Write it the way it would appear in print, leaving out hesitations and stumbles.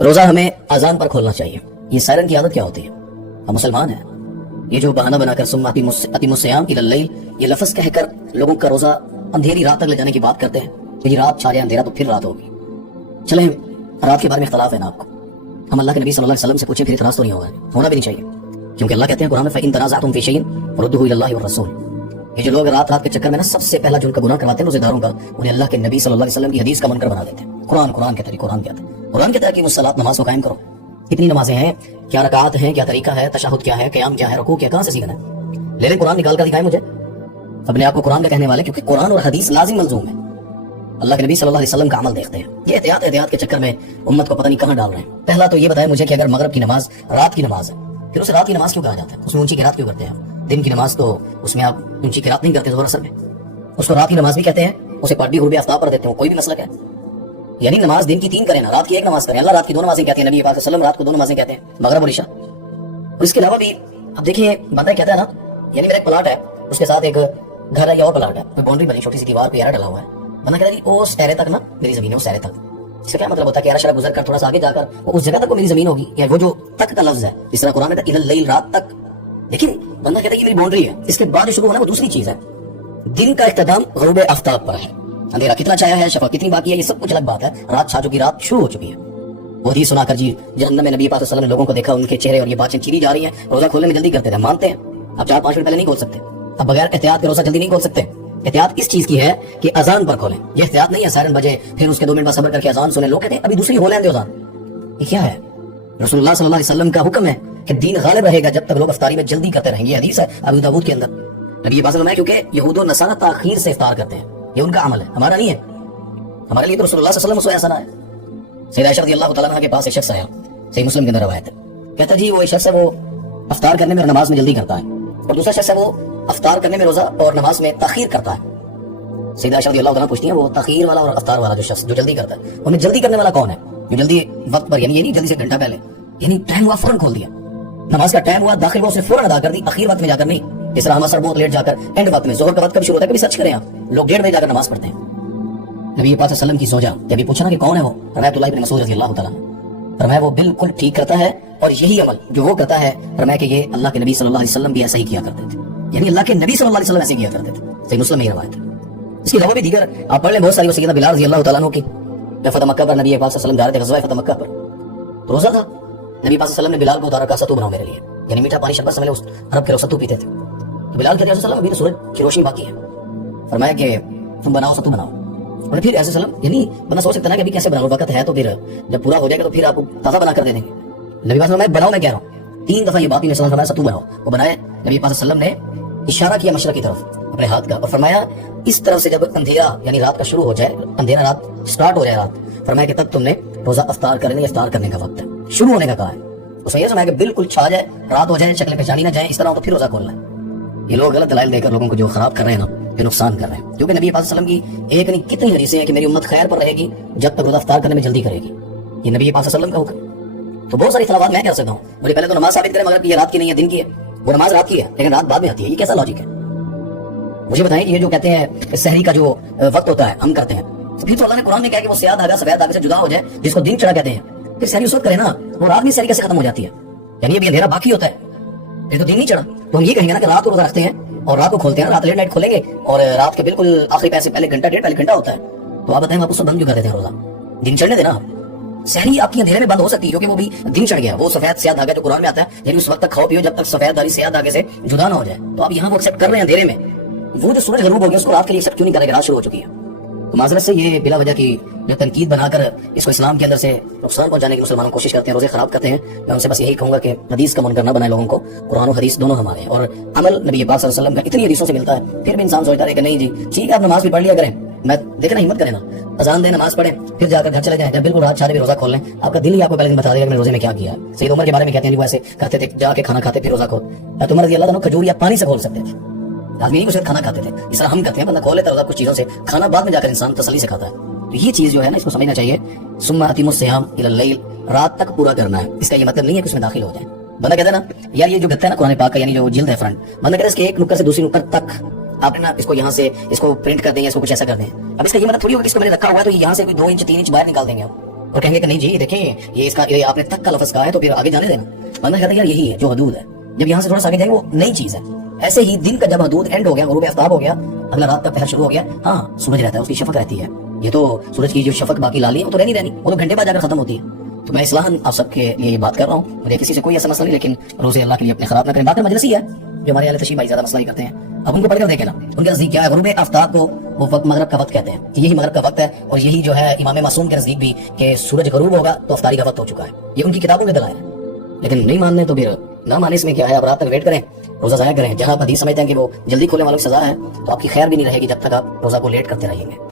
روزہ ہمیں اذان پر کھولنا چاہیے. یہ سائرن کی عادت کیا ہوتی ہے؟ ہم مسلمان ہیں. یہ جو بہانہ بنا کر ثم اتموا الصیام الی اللیل، یہ لفظ کہہ کر لوگوں کا روزہ اندھیری رات تک لے جانے کی بات کرتے ہیں کہ یہ رات چھا جائے اندھیرا تو پھر رات ہوگی. چلیں، رات کے بارے میں اختلاف ہے نا آپ کو. ہم اللہ کے نبی صلی اللہ علیہ وسلم سے پوچھیں پھر اعتراض تو نہیں ہوگا، ہونا بھی نہیں چاہیے، کیونکہ اللہ کہتے ہیں قرآن میں فَإِن تَنَازَعْتُمْ فِي شَيْءٍ فَرُدُّوهُ إِلَى اللَّهِ وَالرَّسُولِ. یہ جو لوگ رات کے چکر میں نا سب سے پہلا جو ان کا گناہ کرواتے ہیں روزے داروں کا، انہیں اللہ کے نبی صلی اللہ علیہ وسلم کی حدیث کا منکر بنا دیتے ہیں. قرآن کے طریقے قرآن کہتا ہے، قرآن کہتا ہے کہ الصلاۃ نماز کو قائم کرو. کتنی نمازیں ہیں، کیا رکعات ہیں، کیا طریقہ ہے، تشہد کیا ہے، قیام کیا ہے، رکوع کیا، کہاں سے سیکھنا ہے؟ لے لیں قرآن نکال کر دکھائیں مجھے اپنے آپ کو قرآن کا کہنے والے، کیونکہ قرآن اور حدیث لازم ملزوم ہے. اللہ کے نبی صلی اللہ علیہ وسلم کا عمل دیکھتے ہیں. یہ احتیاط کے چکر میں امت کو پتہ نہیں کہاں ڈال رہے ہیں. پہلا تو یہ بتائیں مجھے کہ اگر مغرب کی نماز رات کی نماز ہے، پھر اسے رات کی نماز کیوں کہا جاتا ہے؟ اس میں اونچی قرات کیوں کرتے ہیں؟ دن کی نماز تو اس میں آپ اونچی قرات نہیں کرتے ظہر اثر میں، اس کو رات کی نماز بھی کہتے ہیں. اسے پڑھ غروب آفتاب پر دیتے ہیں، کوئی بھی مسئلہ ہے؟ یعنی نماز دن کی 3 کریں نا، رات کی 1 نماز کریں. اللہ رات کی 2 نمازیں کہتے ہیں، نبی پاک صلی اللہ علیہ وسلم رات کو 2 نمازیں کہتے ہیں، مغرب اور عشاء. اور اس کے علاوہ بھی اب دیکھیں بندہ کہتا ہے نا، یعنی میرا ایک پلاٹ ہے، اس کے ساتھ ایک گھر ہے یا اور پلاٹ ہے، کوئی باؤنڈری بنی چھوٹی سی دیوار پہ یارہ ڈلا ہوا ہے. بندہ کہتا ہے جی وہ سہرے تک نا میری زمین ہے، وہ سہرے تک. اس کا کیا مطلب ہوتا ہے کہ یارہ شرح گزر کر تھوڑا سا آگے جا کر وہ اس جگہ تک وہ میری زمین ہوگی، یا وہ جو تک کا لفظ ہے جس طرح قرآن میں الی اللیل رات تک. لیکن بندہ کہتا ہے کہ میری باؤنڈری ہے، اس کے بعد جو شروع ہونا ہے وہ دوسری چیز ہے. دن کا اختتام غروب آفتاب پر ہے، اندھیرا کتنا چھایا ہے، شفق کتنی باقی ہے، یہ سب کچھ الگ بات ہے. رات چھا چکی، رات شروع ہو چکی ہے. وہ حدیث سنا کر جی جہنم میں نبی پاک صلی اللہ علیہ وسلم نے لوگوں کو دیکھا، ان کے چہرے اور یہ باتیں چیری جا رہی ہیں، روزہ کھولنے میں جلدی کرتے تھے. مانتے ہیں اب 4-5 منٹ پہلے نہیں کھول سکتے، اب بغیر احتیاط کے روزہ جلدی نہیں کھول سکتے. احتیاط اس چیز کی ہے کہ اذان پر کھولیں. یہ احتیاط نہیں ہے سائرن بجے پھر اس کے 2 منٹ بعد صبر کر کے اذان سنیں. لوگ کہتے ہیں ابھی دوسری ہو لیں دے اذان. یہ کیا ہے؟ رسول اللہ صلی اللہ علیہ وسلم کا حکم ہے کہ دین غالب رہے گا جب تک لوگ افطاری میں جلدی کرتے رہیں گے. یہ حدیث ہے ابو داؤد کے اندر. نبی پاک صلی اللہ علیہ وسلم کیونکہ یہود و نصارہ تاخیر سے افطار کرتے ہیں، یہ ان کا عمل ہے، ہمارا نہیں ہے. ہمارے لیے تو رسول اللہ صلی اللہ علیہ وسلم اسوہ حسنہ ہے. سیدہ عائشہ رضی اللہ تعالیٰ عنہ کے پاس ایک شخص آیا، صحیح مسلم کے اندر روایت ہے، کہتا جی وہ ایک شخص ہے وہ افطار کرنے میں اور نماز میں جلدی کرتا ہے، اور دوسرا شخص ہے وہ افطار کرنے میں روزہ اور نماز میں تاخیر کرتا ہے. سیدہ عائشہ رضی اللہ تعالیٰ پوچھتی ہیں وہ تاخیر والا اور افطار والا جو شخص جو جلدی کرتا ہے، انہیں جلدی کرنے والا کون ہے؟ جو جلدی وقت پر، یعنی یہ نہیں جلدی سے گھنٹہ پہلے، یعنی ٹائم ہوا فوراً کھول دیا، نماز کا ٹائم ہوا داخل ہوا اسے فوراً ادا کر دی، اخیر وقت میں جا کر نہیں. اس طرح ہم اثر بہت لیٹ جا کر اینڈ وقت میں، ظہر کا وقت کبھی شروع ہوتا ہے کبھی سچ کریں آپ لوگ 1:30 بجے جا کر نماز پڑھتے ہیں. نبی پاک صلی اللہ علیہ وسلم کی زوجہ جب یہ پوچھا نا کہ کون ہے وہ، فرمایا عبداللہ بن مسعود رضی اللہ تعالیٰ عنہ، فرمایا وہ بالکل ٹھیک کرتا ہے، اور یہی عمل جو وہ کرتا ہے، فرمایا کہ یہ اللہ کے نبی صلی اللہ علیہ وسلم بھی ایسا ہی کیا کرتے تھے. یعنی اللہ کے نبی صلی اللہ علیہ وسلم ایسے کیا کرتے تھے. صحیح مسلم میں یہ روایت ہے. اس کے علاوہ بھی دیگر آپ پڑھ لیں بہت ساری. سیدنا بلال رضی اللہ تعالیٰ عنہ کی جب فتح مکہ پر نبی پاک صلی اللہ علیہ وسلم جا رہے تھے غزوہ فتح مکہ پر، تو روزہ تھا، نبی پاک صلی اللہ علیہ وسلم نے بلال کو اتارا، کہا ستو بناؤ میرے لیے، یعنی میٹھا پانی شربت سمجھ لو، عرب کے لوگ ستو پیتے تھے. تو بلال کہتے ہیں وسلم ابھی تو سورج کی روشنی باقی ہے، فرمایا کہ تم بناؤ ستو بناؤ. اور پھر ایسے وسلم یعنی بندہ سوچ سکتا ہے کہ ابھی کیسے بناؤ، وقت ہے تو پھر جب پورا ہو جائے گا تو پھر آپ کو تازہ بنا کر دے دیں گے. نبی پاک میں بناؤ، میں کہہ رہا ہوں 3 دفعہ یہ بات میں فرمایا ستو بناؤ. وہ بنائے. نبی پاک صلی اللہ علیہ وسلم نے اشارہ کیا مشرق کی طرف اپنے ہاتھ کا، اور فرمایا اس طرف سے جب اندھیرا یعنی رات کا شروع ہو جائے، اندھیرا رات سٹارٹ ہو جائے رات، فرمایا کہ تب تم نے روزہ افطار کرنے، افطار کرنے کا وقت ہے، شروع ہونے کا کہا ہے. اس نے یہ سمجھا کہ بالکل چھا جائے، رات ہو جائے، شکلیں پہچانی نہ جائیں، اس طرح ہو تو پھر روزہ کھولنا ہے. یہ لوگ غلط دلائل دے کر لوگوں کو جو خراب کر رہے ہیں نا، یہ نقصان کر رہے ہیں. کیونکہ نبی پاک صلی اللہ علیہ وسلم کی ایک نہیں کتنی حدیثیں ہیں کہ میری امت خیر پر رہے گی جب تک روزہ افطار کرنے میں جلدی کرے گی. یہ نبی پاک صلی اللہ علیہ وسلم کا حکم. تو بہت ساری اختلافات میں کر سکتا ہوں. مجھے پہلے تو نماز ثابت کرے مگر یہ رات کی نہیں ہے، دن کی ہے. وہ نماز رات کی ہے لیکن رات بعد میں آتی ہے، یہ کیسا لاجک ہے؟ مجھے بتائیں کہ یہ جو کہتے ہیں سحری کا جو وقت ہوتا ہے ہم کرتے ہیں، تو پھر تو اللہ نے قرآن میں کہا کہ وہ سیاہ دھاگا سفید دھاگے سے جدا ہو جائے جس کو دن چڑھا کہتے ہیں، پھر سحری اس وقت کرے نا. وہ رات میں سحری کیسے ختم ہو جاتی ہے؟ یعنی ابھی اندھیرا باقی ہوتا ہے، پھر تو دن نہیں چڑھا. تو ہم یہ کہیں گے نا کہ رات کو روزہ رکھتے ہیں اور رات کو کھولتے ہیں، رات لیٹ نائٹ کھولیں گے اور رات کے بالکل آخری پیسے پہلے گھنٹہ 1.5 پہلے گھنٹہ ہوتا ہے. تو آپ بتائیں آپ اس وقت بند کیوں کر دیتے ہیں روزہ؟ دن چڑھنے دینا. سحری آپ کی اندھیرے میں بند ہو سکتی ہے کیونکہ وہ بھی دن چڑھ گیا. وہ سفید سیاہ دھاگا جو قرآن میں آتا ہے، یعنی اس وقت تک کھاؤ پیو جب تک سفید داری سیاہ دھاگے سے جدا نہ ہو جائے. تو آپ یہاں وہ ایکسپٹ کر رہے ہیں اندھیرے میں. وہ جو سورج غروب ہو گیا اس کو رات کے لیے ایکسپٹ کیوں نہیں کرے گا؟ رات شروع ہو چکی ہے. تو معذرت سے یہ بلا وجہ کی جو تنقید بنا کر اس کو اسلام کے اندر سے نقصان پہنچانے کی مسلمانوں کوشش کرتے ہیں، روزے خراب کرتے ہیں. میں ان سے بس یہی کہوں گا کہ حدیث کا منکر نہ بنائے لوگوں کو. قرآن و حدیث دونوں ہمارے ہیں اور عمل نبی پاک صلی اللہ علیہ وسلم کا اتنی حدیثوں سے ملتا ہے. پھر بھی انسان سوچتا ہے کہ نہیں جی ٹھیک ہے آپ نماز بھی پڑھ لیا کریں، میں دیکھنا ہمت کریں نا، اذان دیں نماز پڑھیں پھر جا کر گھر چلے جائیں. جب بالکل رات چھا بھی روزہ کھول لیں، آپ کا دل ہی آپ کو پہلے دن بتا دے گا کہ میں روزے میں کیا کیا ہے. سید عمر کے بارے میں کہتے ہیں وہ ایسے کرتے تھے، جا کے کھانا کھاتے پھر روزہ کھول. عمر رضی اللہ عنہ کھجور یا پانی سے کھول سکتے تھے، آدمی نہیں کھانا کھاتے تھے اس طرح ہم کرتے ہیں. بندہ کھول لیتا ہے روزہ کچھ چیزوں سے، کھانا بعد میں جا کر انسان تسلی سے کھاتا ہے. تو یہ چیز جو ہے نا اس کو سمجھنا چاہیے. ثم اتموا الصیام الی اللیل، رات تک پورا کرنا ہے. اس کا یہ مطلب نہیں ہے کہ اس میں داخل ہو جائیں. بندہ کہتا ہے نا یار یہ جو گتا ہے نا قرآن پاک کا، یعنی جو جلد ہے فرنٹ، بندہ کہتا ہے اس کے ایک نکر سے دوسری نکر تک آپ نے نا اس کو یہاں سے اس کو پرنٹ کر دیں یا اس کو کچھ ایسا کر دیں. اب اس کا یہ مطلب تھوڑی ہوگا کہ اس کو میں نے رکھا ہوا ہے تو یہاں سے کوئی 2 انچ 3 انچ باہر نکال دیں گے. اور کہیں گے کہ نہیں جی دیکھیں یہ آپ نے تک کا لفظ کہا ہے تو پھر آگے جانے دینا. بندہ کہتا ہے یار یہی ہے جو حدود ہے. جب یہاں سے تھوڑا سا آگے جائیں وہ نئی چیز ہے. ایسے ہی دن کا جب حدود اینڈ ہو گیا, غروب آفتاب ہو گیا, اگلا رات کا پہر شروع ہو گیا, ہاں سورج رہتا ہے, اس کی شفق رہتی ہے. یہ تو سورج کی جو شفق باقی لالی ہے وہ تو رہنی, وہ تو گھنٹے بعد جا کر ختم ہوتی ہے. تو میں اصلاحاً آپ سب کے لیے یہ بات کر رہا ہوں, مجھے کسی سے کوئی ایسا مسئلہ نہیں, لیکن روزے اللہ کے لیے اپنے خراب نہ کریں. باقی مجلسی ہے جو ہمارے اہل تشریح بھائی زیادہ مسئلہ ہی کرتے ہیں, اب ان کو پڑھ کر دیکھیں نا ان کے نزدیک کیا ہے. غروب آفتاب کو وہ وقت مغرب کا وقت کہتے ہیں, یہی مغرب کا وقت ہے. اور یہی جو ہے امام معصوم کے نزدیک بھی کہ سورج غروب ہوگا تو افطاری کا وقت ہو چکا ہے. یہ ان کی کتابوں کے دلائل ہیں, لیکن نہیں ماننے تو پھر نہ ماننے اس میں کیا ہے. اب رات تک ویٹ کریں, روزہ ضائع کریں. جہاں آپ حدیث سمجھتے ہیں کہ وہ جلدی کھولنے والوں کی سزا ہے, تو آپ کی خیر بھی نہیں رہے گی جب تک آپ روزہ کو لیٹ کرتے رہیں گے.